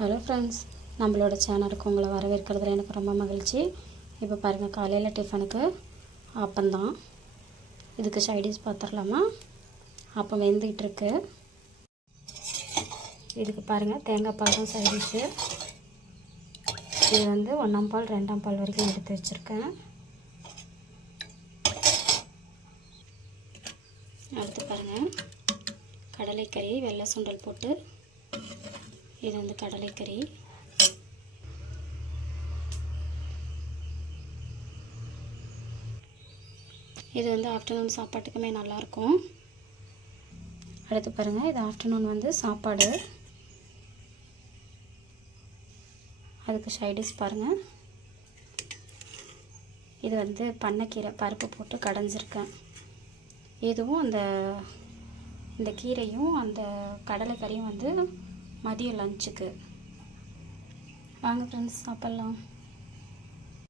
Hello friends, நம்மளோட சேனலுக்கு உங்களை வரவேற்கிறதுல எனக்கு ரொம்ப மகிழ்ச்சி. இப்போ பாருங்கள், காலையில் டிஃபனுக்கு ஆப்பந்தான். இதுக்கு சைடிஷ் பார்த்துடலாமா? அப்பம் வெந்துகிட்ருக்கு. இதுக்கு பாருங்கள், தேங்காய் பால் தான் சைடிஷ்ஷு. இது வந்து 1ஆம் பால் 2ஆம் பால் வரைக்கும் எடுத்து வச்சுருக்கேன். அடுத்து பாருங்கள், கடலைக்கறி வெள்ளை சுண்டல் போட்டு, இது வந்து கடலைக்கறி. இது வந்து ஆஃப்டர்நூன் சாப்பாட்டுக்குமே நல்லாயிருக்கும். அடுத்து பாருங்கள், இது ஆஃப்டர்நூன் வந்து சாப்பாடு. அதுக்கு சைடிஷ் பாருங்கள், இது வந்து பண்ணைக்கீரை பருப்பு போட்டு கடைஞ்சிருக்கேன். இதுவும் இந்த கீரையும் அந்த கடலைக்கறியும் வந்து மதியம் லஞ்சுக்கு. வாங்க ஃப்ரெண்ட்ஸ், சாப்பிட்லாம்.